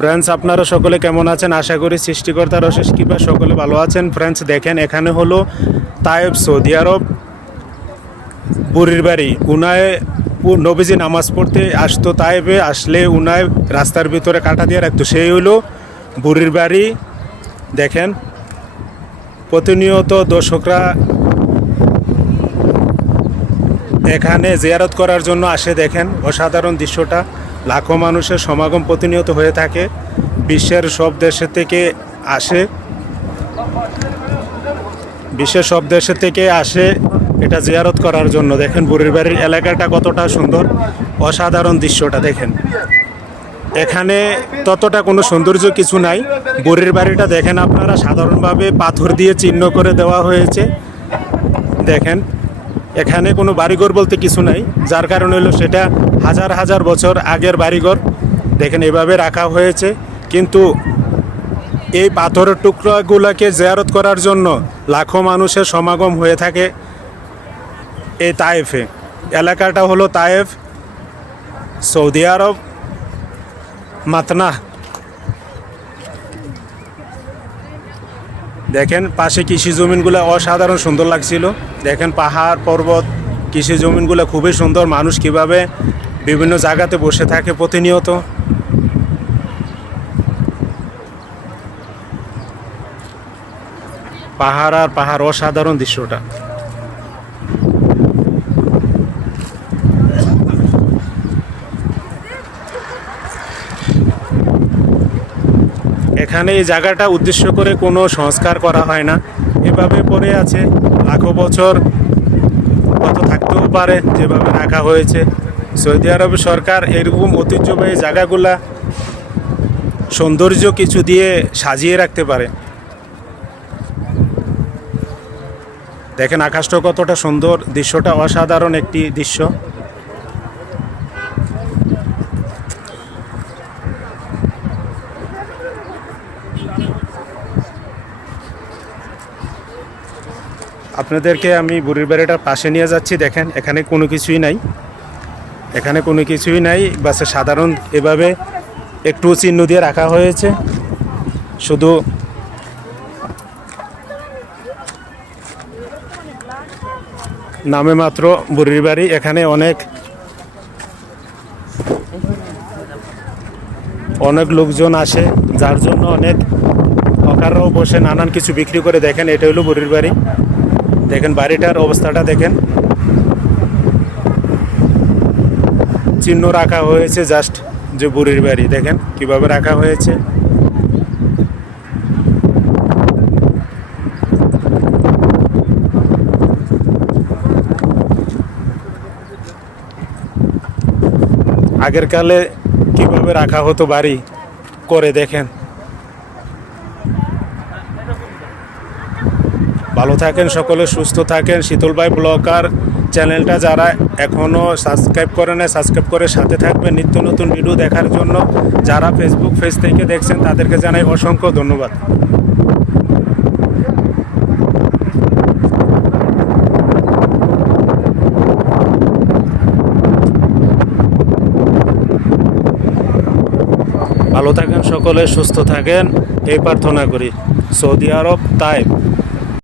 Friends আপনারা সকলে কেমন আছেন? আশা করি সৃষ্টিকর্তার অশেষ কৃপা, সকলে ভালো আছেন। ফ্রেন্ডস দেখেন, এখানে হলো তায়েব সৌদি আরব, বুড়ির বাড়ি। উনায় নবীজি নামাজ পড়তে আসতো তায়েবে, আসলে উনায় রাস্তার ভিতরে কাটা দিয়ে রাখতো। সেই হলো বুড়ির বাড়ি। দেখেন, প্রতিনিয়ত দর্শকরা এখানে জিয়ারত করার জন্য আসে, দেখেন, অসাধারণ দৃশ্যটা। লাখো মানুষের সমাগম প্রতিনিয়ত হয়ে থাকে, বিশ্বের সব দেশের থেকে আসে। বিশ্বের সব দেশের থেকে আসে এটা জিয়ারত করার জন্য। দেখেন, বুড়ির বাড়ির এলাকাটা কতটা সুন্দর, অসাধারণ দৃশ্যটা দেখেন। এখানে ততটা কোনো সৌন্দর্য কিছু নাই। বুড়ির বাড়িটা দেখেন আপনারা, সাধারণভাবে পাথর দিয়ে চিহ্ন করে দেওয়া হয়েছে। দেখেন এখানে কোনো বাড়িঘর বলতে কিছু নাই। যার কারণে হলো সেটা হাজার হাজার বছর আগের বাড়িঘর। দেখেন এভাবে রাখা হয়েছে। কিন্তু এই পাথরের টুকরাগুলোকে জিয়ারত করার জন্য লাখো মানুষের সমাগম হয়ে থাকে এই তায়েফে। এলাকাটা হলো তায়েফ সৌদি আরব মাতনা দেখেন পাশে কৃষি জমিনগুলো অসাধারণ সুন্দর লাগছিল। দেখেন পাহাড়, পর্বত, কৃষি জমিনগুলো খুবই সুন্দর। মানুষ কীভাবে বিভিন্ন জায়গাতে বসে থাকে প্রতিনিয়ত। পাহাড় আর পাহাড় অসাধারণ দৃশ্যটা। এখানে এই জায়গাটা উদ্দেশ্য করে কোনো সংস্কার করা হয় না। এভাবে পড়ে আছে। লাখো বছর কত থাকতেও পারে যেভাবে রাখা হয়েছে। সৌদি আরব সরকার এরকম ঐতিহ্যবাহী জায়গাগুলা সৌন্দর্য কিছু দিয়ে সাজিয়ে রাখতে পারে। দেখেন, আকাশটা কতটা সুন্দর। দৃশ্যটা অসাধারণ একটি দৃশ্য। আপনাদেরকে আমি বুড়ির বাড়িটার পাশে নিয়ে যাচ্ছি, দেখেন, এখানে কোনো কিছুই নাই। এখানে কোনো কিছুই নাই, বাসে সাধারণ এভাবে একটু চিহ্ন দিয়ে রাখা হয়েছে। শুধু নামে মাত্র বুড়ির বাড়ি, এখানে অনেক অনেক লোকজন আসে, যার জন্য অনেক হকাররাও বসে নানান কিছু বিক্রি করে দেখেন, এটা হলো বুড়ির বাড়ি। দেখেন বাড়িটার অবস্থাটা দেখেন। চিহ্ন রাখা হয়েছে জাস্ট যে বুড়ির বাড়ি, দেখেন কীভাবে রাখা হয়েছে। আগের কালে কীভাবে রাখা হতো বাড়ি, করে দেখেন। ভালো থাকেন সকলে, সুস্থ থাকেন। শীতলবাই ব্লকার চ্যানেলটা যারা এখনও সাবস্ক্রাইব করে নেয়, সাবস্ক্রাইব করে সাথে থাকবেন নিত্য নতুন ভিডিও দেখার জন্য। যারা ফেসবুক পেজ থেকে দেখছেন, তাদেরকে জানাই অসংখ্য ধন্যবাদ। ভালো থাকেন সকলে সুস্থ থাকেন। এই প্রার্থনা করি। সৌদি আরব তাই